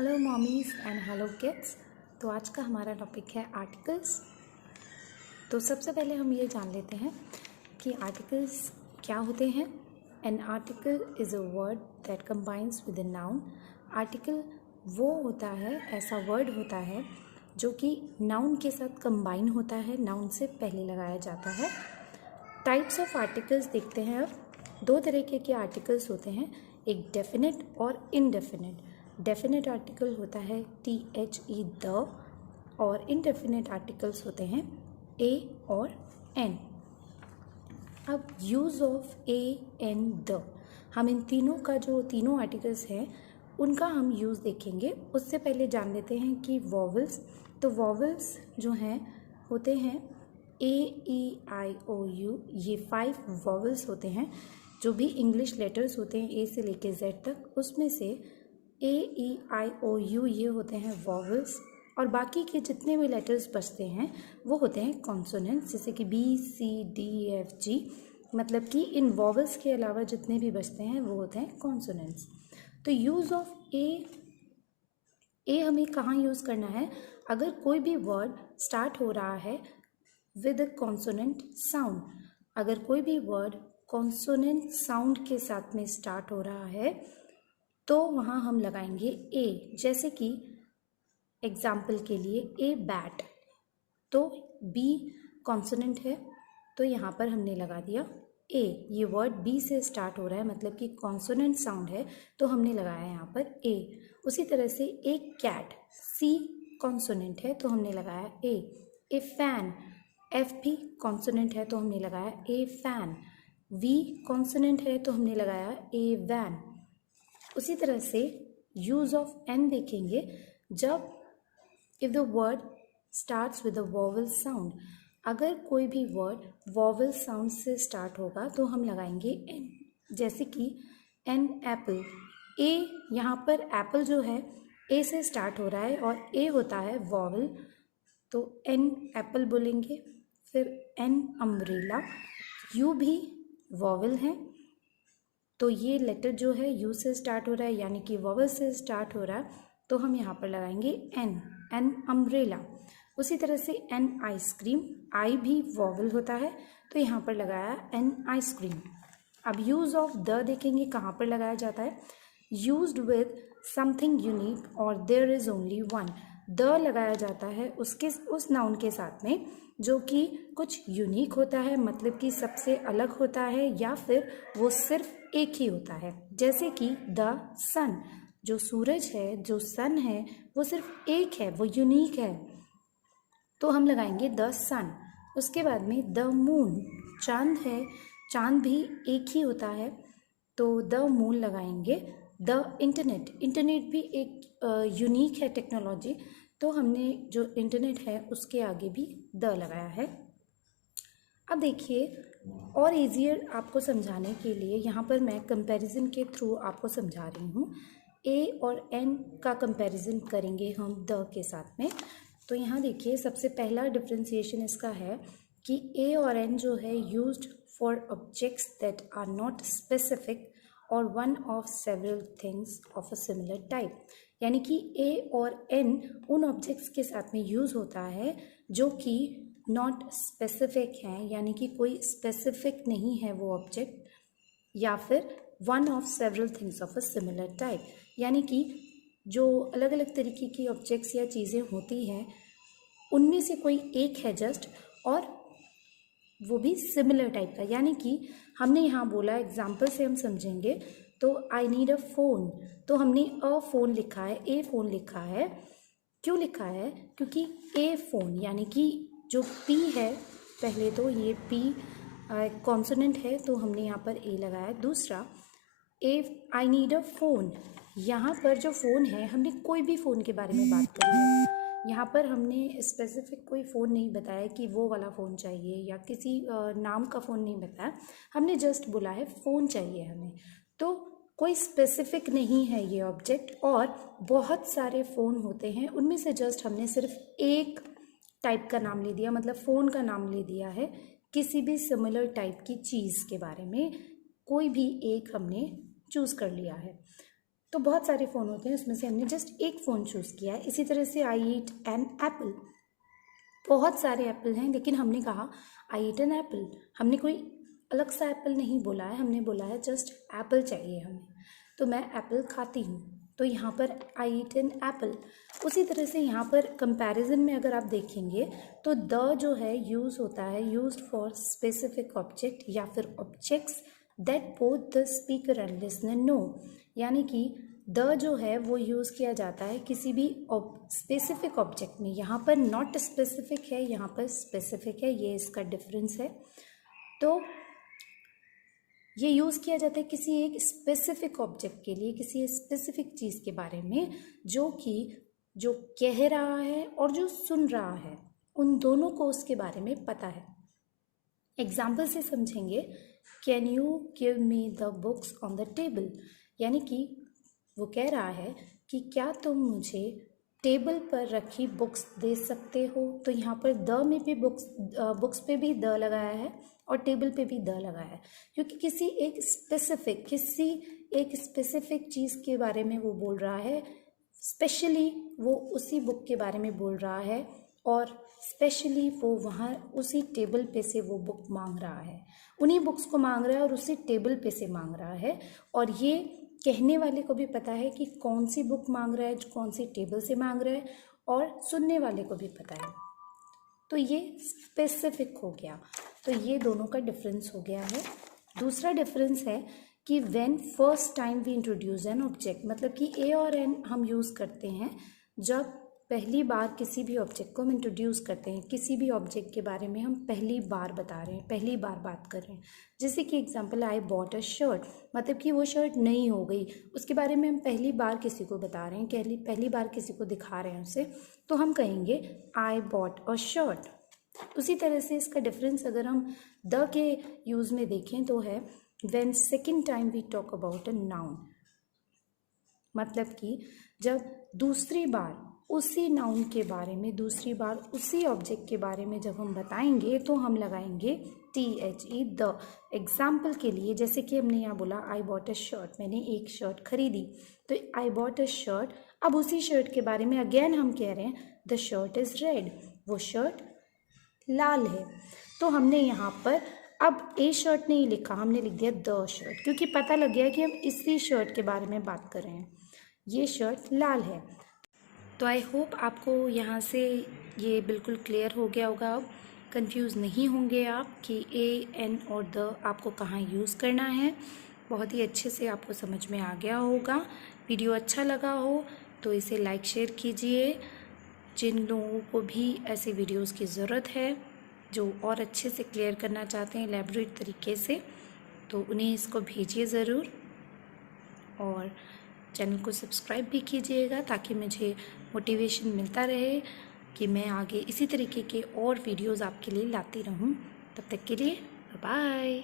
Hello mommies and hello kids. तो आज का हमारा टॉपिक है आर्टिकल्स। तो सबसे पहले हम ये जान लेते हैं कि आर्टिकल्स क्या होते हैं। An article is a word that combines with a noun. Article वो होता है, ऐसा वर्ड होता है जो कि नाउन के साथ कंबाइन होता है, नाउन से पहले लगाया जाता है। टाइप्स ऑफ आर्टिकल्स देखते हैं। अब दो तरीके के आर्टिकल्स होते हैं, एक डेफिनेट और इनडेफिनेट। डेफिनेट आर्टिकल होता है THE द, और इनडेफिनेट आर्टिकल्स होते हैं A और N। अब use of A, N, the, हम इन तीनों का जो तीनों आर्टिकल्स हैं उनका हम यूज़ देखेंगे। उससे पहले जान लेते हैं कि वॉवल्स। तो वॉवल्स जो हैं होते हैं A, E, I, O, U। ये 5 वॉवल्स होते हैं जो भी इंग्लिश लेटर्स होते हैं A से लेके Z तक, उसमें से A, E, I, O, U ये होते हैं वॉवल्स। और बाकी के जितने भी लेटर्स बचते हैं वो होते हैं कॉन्सोनेंट्स, जैसे कि B, C, D, E, F, G। मतलब कि इन वॉवल्स के अलावा जितने भी बचते हैं वो होते हैं कॉन्सोनेंट्स। तो यूज़ ऑफ ए हमें कहाँ यूज़ करना है? अगर कोई भी वर्ड स्टार्ट हो रहा है विद कॉन्सोनेंट साउंड, अगर कोई भी वर्ड कॉन्सोनेंट साउंड के साथ में स्टार्ट हो रहा है तो वहाँ हम लगाएंगे ए। जैसे कि एग्जाम्पल के लिए ए बैट, तो बी कॉन्सोनेंट है तो यहाँ पर हमने लगा दिया ए। ये वर्ड बी से स्टार्ट हो रहा है, मतलब कि कॉन्सोनेंट साउंड है, तो हमने लगाया यहाँ पर ए। उसी तरह से एक कैट, सी कॉन्सोनेंट है तो हमने लगाया ए। ए फैन, एफ भी कॉन्सोनेंट है तो हमने लगाया ए फैन। वी कॉन्सोनेंट है तो हमने लगाया ए वैन। उसी तरह से यूज़ ऑफ एन देखेंगे, जब if the word starts with a vowel sound, अगर कोई भी वर्ड वॉवल साउंड से स्टार्ट होगा तो हम लगाएंगे एन। जैसे कि एन एप्पल, ए यहाँ पर एप्पल जो है ए से स्टार्ट हो रहा है और ए होता है वॉवल, तो एन एप्पल बोलेंगे। फिर एन अम्ब्रेला, यू भी वॉवल है तो ये लेटर जो है यू से स्टार्ट हो रहा है, यानी कि वॉवल से स्टार्ट हो रहा है, तो हम यहाँ पर लगाएंगे एन, एन अम्ब्रेला। उसी तरह से एन आइसक्रीम, आई भी वॉवल होता है तो यहाँ पर लगाया एन आइसक्रीम। अब यूज़ ऑफ द देखेंगे कहाँ पर लगाया जाता है। यूज्ड विद समथिंग यूनिक और there is only one. The लगाया जाता है उस नाउन के साथ में जो कि कुछ यूनिक होता है, मतलब कि सबसे अलग होता है, या फिर वो सिर्फ एक ही होता है। जैसे कि द सन, जो सूरज है, जो सन है, वो सिर्फ एक है, वो यूनिक है, तो हम लगाएंगे द सन। उसके बाद में द मून, चांद है, चांद भी एक ही होता है तो द मून लगाएंगे। द इंटरनेट, इंटरनेट भी एक यूनिक है टेक्नोलॉजी, तो हमने जो इंटरनेट है उसके आगे भी द लगाया है। अब देखिए, और ईजियर आपको समझाने के लिए यहाँ पर मैं कंपैरिजन के थ्रू आपको समझा रही हूँ। ए और एन का कंपैरिजन करेंगे हम द के साथ में। तो यहाँ देखिए, सबसे पहला डिफ्रेंसिएशन इसका है कि ए और एन जो है used for objects that are not specific or one of several things of a similar type. यानी कि ए और एन उन ऑब्जेक्ट्स के साथ में यूज़ होता है जो कि नॉट स्पेसिफिक हैं, यानी कि कोई स्पेसिफिक नहीं है वो ऑब्जेक्ट, या फिर one of several things of a similar type, यानी कि जो अलग अलग तरीके की ऑब्जेक्ट्स या चीज़ें होती हैं उनमें से कोई एक है जस्ट, और वो भी सिमिलर टाइप का। यानी कि हमने यहाँ बोला, एग्जाम्पल से हम समझेंगे, तो आई नीड अ फ़ोन, तो हमने अ फ़ोन लिखा है, ए फ़ोन लिखा है। क्यों लिखा है? क्योंकि ए फ़ोन, यानी कि जो पी है, पहले तो ये पी कॉन्सोनेंट है तो हमने यहाँ पर ए लगाया। दूसरा, ए आई नीड अ फ़ोन, यहाँ पर जो फ़ोन है हमने कोई भी फ़ोन के बारे में बात करी है, यहाँ पर हमने स्पेसिफिक कोई फ़ोन नहीं बताया कि वो वाला फ़ोन चाहिए या किसी नाम का फ़ोन नहीं बताया, हमने जस्ट बोला है फ़ोन चाहिए हमें। तो कोई स्पेसिफिक नहीं है ये ऑब्जेक्ट, और बहुत सारे फ़ोन होते हैं, उनमें से जस्ट हमने सिर्फ एक टाइप का नाम ले दिया, मतलब फ़ोन का नाम ले दिया है। किसी भी सिमिलर टाइप की चीज़ के बारे में कोई भी एक हमने चूज़ कर लिया है। तो बहुत सारे फ़ोन होते हैं, उसमें से हमने जस्ट एक फ़ोन चूज़ किया है। इसी तरह से आई ईट एन एप्पल, बहुत सारे एप्पल हैं लेकिन हमने कहा आई ईट एन एप्पल, हमने कोई अलग सा एप्पल नहीं बोला है, हमने बोला है जस्ट एप्पल चाहिए हमें। तो मैं एप्पल खाती हूँ, तो यहाँ पर आई ईट एन एप्पल। उसी तरह से यहाँ पर कंपैरिजन में अगर आप देखेंगे तो द जो है यूज़ होता है यूज्ड फॉर स्पेसिफिक ऑब्जेक्ट या फिर objects that both the speaker and listener know, यानी कि द जो है वो यूज़ किया जाता है किसी भी स्पेसिफिक ऑब्जेक्ट में। यहाँ पर नॉट स्पेसिफिक है, यहाँ पर स्पेसिफिक है, ये इसका डिफरेंस है। तो ये यूज़ किया जाता है किसी एक स्पेसिफिक ऑब्जेक्ट के लिए, किसी स्पेसिफिक चीज़ के बारे में, जो कह रहा है और जो सुन रहा है, उन दोनों को उसके बारे में पता है। एग्जाम्पल से समझेंगे, can you give me the books on the table, यानी कि वो कह रहा है कि क्या तुम मुझे टेबल पर रखी बुक्स दे सकते हो। तो यहाँ पर द में भी बुक्स पे भी द लगाया है और टेबल पे भी द लगाया है, क्योंकि किसी एक स्पेसिफिक चीज़ के बारे में वो बोल रहा है, स्पेशली वो उसी बुक के बारे में बोल रहा है और स्पेशली वो वहाँ उसी टेबल पे से वो बुक मांग रहा है, उन्हीं बुक्स को मांग रहा है और उसी टेबल पे से मांग रहा है। और ये कहने वाले को भी पता है कि कौन सी बुक मांग रहा है, कौन सी टेबल से मांग रहा है, और सुनने वाले को भी पता है। तो ये स्पेसिफिक हो गया, तो ये दोनों का डिफरेंस हो गया है। दूसरा डिफरेंस है कि when first time we introduce an object, मतलब कि ए और एन हम यूज़ करते हैं जब पहली बार किसी भी ऑब्जेक्ट को हम इंट्रोड्यूस करते हैं, किसी भी ऑब्जेक्ट के बारे में हम पहली बार बता रहे हैं, पहली बार बात कर रहे हैं। जैसे कि example, I bought a shirt, मतलब कि वो शर्ट नई हो गई, उसके बारे में हम पहली बार किसी को बता रहे हैं, पहली बार किसी को दिखा रहे हैं उसे, तो हम कहेंगे आई बॉट अ शर्ट। उसी तरह से इसका डिफरेंस अगर हम द के यूज़ में देखें तो है when second time we talk about a noun, मतलब कि जब दूसरी बार उसी नाउन के बारे में, दूसरी बार उसी ऑब्जेक्ट के बारे में जब हम बताएंगे तो हम लगाएंगे THE द। एग्जाम्पल के लिए, जैसे कि हमने यहाँ बोला आई बॉट अ शर्ट, मैंने एक शर्ट खरीदी, तो आई बॉट अ शर्ट। अब उसी शर्ट के बारे में अगेन हम कह रहे हैं द शर्ट इज़ रेड, वो शर्ट लाल है। तो हमने यहाँ पर अब ए शर्ट नहीं लिखा, हमने लिख दिया द शर्ट, क्योंकि पता लग गया कि हम इसी शर्ट के बारे में बात कर रहे हैं, ये शर्ट लाल है। तो आई होप आपको यहाँ से ये बिल्कुल क्लियर हो गया होगा, अब कंफ्यूज नहीं होंगे आप कि ए, एन और द आपको कहाँ यूज़ करना है। बहुत ही अच्छे से आपको समझ में आ गया होगा। वीडियो अच्छा लगा हो तो इसे लाइक शेयर कीजिए। जिन लोगों को भी ऐसे वीडियोस की ज़रूरत है, जो और अच्छे से क्लियर करना चाहते हैं एलैबोरेट तरीके से, तो उन्हें इसको भेजिए ज़रूर। और चैनल को सब्सक्राइब भी कीजिएगा ताकि मुझे मोटिवेशन मिलता रहे कि मैं आगे इसी तरीके के और वीडियोस आपके लिए लाती रहूं। तब तक के लिए बाय।